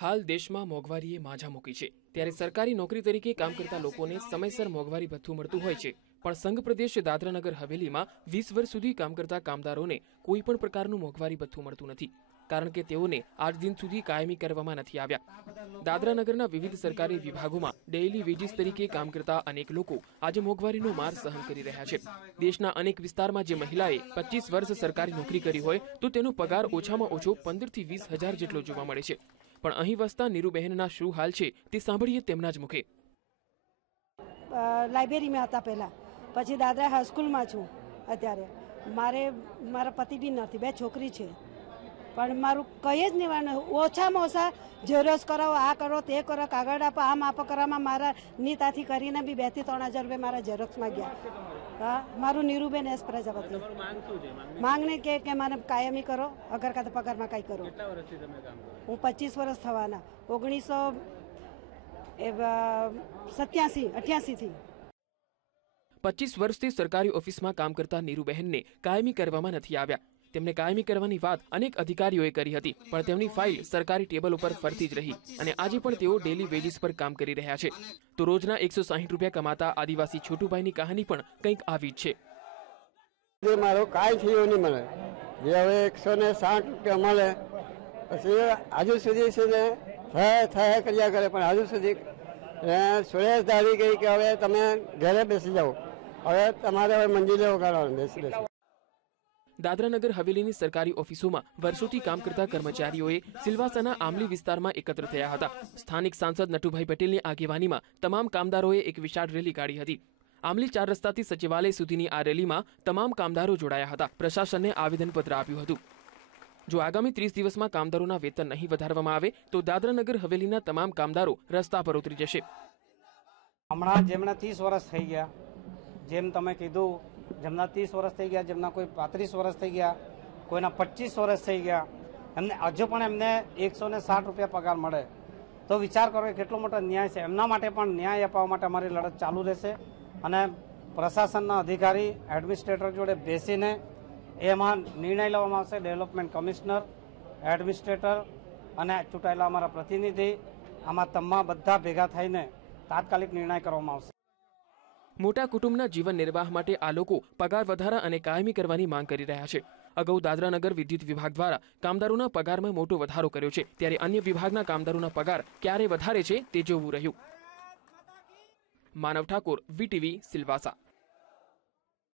હાલ દેશમાં મોંઘવારીએ માઝા મૂકી છે. ત્યારે સરકારી નોકરી તરીકે કામ કરતા લોકોને સમયસર મોંઘવારી ભથ્થું મળતું હોય છે. પણ સંઘ પ્રદેશ દાદરાનગર હવેલીમાં વીસ વર્ષ સુધી કામ કરતા કામદારોને કોઈ પણ પ્રકારનું મોંઘવારી ભથ્થું મળતું નથી. કારણ કે તેઓને આજ દિન સુધી કાયમી કરવામાં નથી આવ્યા. દાદરાનગરના વિવિધ સરકારી વિભાગોમાં ડેઇલી વેજીસ તરીકે કામ કરતા અનેક લોકો આજે મોંઘવારીનો માર સહન કરી રહ્યા છે. દેશના અનેક વિસ્તારમાં જે મહિલાએ પચીસ વર્ષ સરકારી નોકરી કરી હોય તો તેનો પગાર ઓછામાં ઓછો પંદરથી વીસ હજાર જેટલો જોવા મળે છે. પણ અહીં વસતા નીરુબહેનના શું હાલ છે તે સાંભળીએ તેમના જ મુખે. લાઇબ્રેરીમાં હતા પહેલાં. પછી દાદરા હાઈસ્કૂલમાં છું અત્યારે. મારે, મારા પતિ બી નથી, બે છોકરી છે. પણ મારું કંઈ જ નહીં વાનું ઓછામાં ઓછા ઝેરોસ કરો આ કરો તે કરો કાગળ આપો આમ આપો કરવામાં મારા નીતાથી કરીને બી બેથી ત્રણ હજાર રૂપિયા મારા ઝેરોક્સમાં ગયા. હા મારું નીરુબેન એસ પ્રજાપતિ. માંગને કે કે મારે કાયમી કરો અગર કાં તો પગારમાં કાંઈ કરો. હું પચીસ વર્ષ થવાના ઓગણીસો સત્યાસી અઠ્યાસીથી. પચીસ વર્ષથી સરકારી ઓફિસમાં કામ કરતા નીરુબહેનને કાયમી કરવામાં નથી આવ્યા. તેમને કાયમી કરવાની વાત અનેક અધિકારીઓએ કરી હતી, પણ તેમની ફાઇલ સરકારી ટેબલ ઉપર ફરતી જ રહી અને આજે પણ તેઓ ડેલી વેજીસ પર કામ કરી રહ્યા છે. તો રોજના એકસો સાહીઠ રૂપિયા કમાતા આદિવાસી છોટુભાઈની કહાની પણ કંઈક આવી જ છે. મારો કાંઈ થયો નહીં મળે, જે હવે એકસો ને સાઠ રૂપિયા મળે, પછી હજુ સુધી છે ને થયા થયા કર્યા કરે, પણ હજુ સુધી સુરેશ ધારી ગઈ કે હવે તમે ઘરે બેસી જાઓ, હવે તમારે હવે મંદિરે ઉગાડવાનું, બેસી બેસી. દાદરાનગર હવેલીની સરકારી ઓફિસોમાં વર્ષોથી કામ કરતા કર્મચારીઓએ સિલવાસાના આમલી વિસ્તારમાં એકત્ર થયા હતા. સ્થાનિક સાંસદ નટુભાઈ પટેલની આગેવાનીમાં તમામ કામદારોએ એક વિશાળ રેલી કાઢી હતી. આમલી ચાર રસ્તાથી સચિવાલય સુધીની આ રેલીમાં તમામ કામદારો જોડાયા હતા. પ્રશાસનને આવેદનપત્ર આપ્યું હતું. જો આગામી ત્રીસ દિવસમાં કામદારોના વેતન નહીં વધારવામાં આવે, તો દાદરાનગર હવેલીના તમામ કામદારો રસ્તા પર ઉતરી જશે. હમણાં જેમણે ત્રીસ વર્ષ થઈ ગયા, જેમ તમે કીધું જેમના ત્રીસ વર્ષ થઈ ગયા, જેમના કોઈ પાંત્રીસ વર્ષ થઈ ગયા, કોઈના પચીસ વર્ષ થઈ ગયા, એમને હજુ પણ એમને એકસો ને સાઠ રૂપિયા પગાર મળે. તો વિચાર કરો કેટલો મોટો ન્યાય છે. એમના માટે પણ ન્યાય અપાવવા માટે અમારી લડત ચાલુ રહેશે અને પ્રશાસનના અધિકારી, એડમિનિસ્ટ્રેટર જોડે બેસીને એમાં નિર્ણય લેવામાં આવશે. ડેવલપમેન્ટ કમિશનર, એડમિનિસ્ટ્રેટર અને ચૂંટાયેલા અમારા પ્રતિનિધિ, આમાં તમામ બધા ભેગા થઈને તાત્કાલિક નિર્ણય કરવામાં આવશે. મોટા કુટુંબના જીવન નિર્વાહ માટે આ લોકો પગાર વધારા અને કાયમી કરવાની માંગ કરી રહ્યા છે. અગાઉ દાદરાનગર વિદ્યુત વિભાગ દ્વારા કામદારોના પગારમાં મોટો વધારો કર્યો છે. ત્યારે અન્ય વિભાગના કામદારોના પગાર ક્યારે વધારે છે તે જોવું રહ્યું. માનવ ઠાકોર, વીટીવી, સિલવાસા.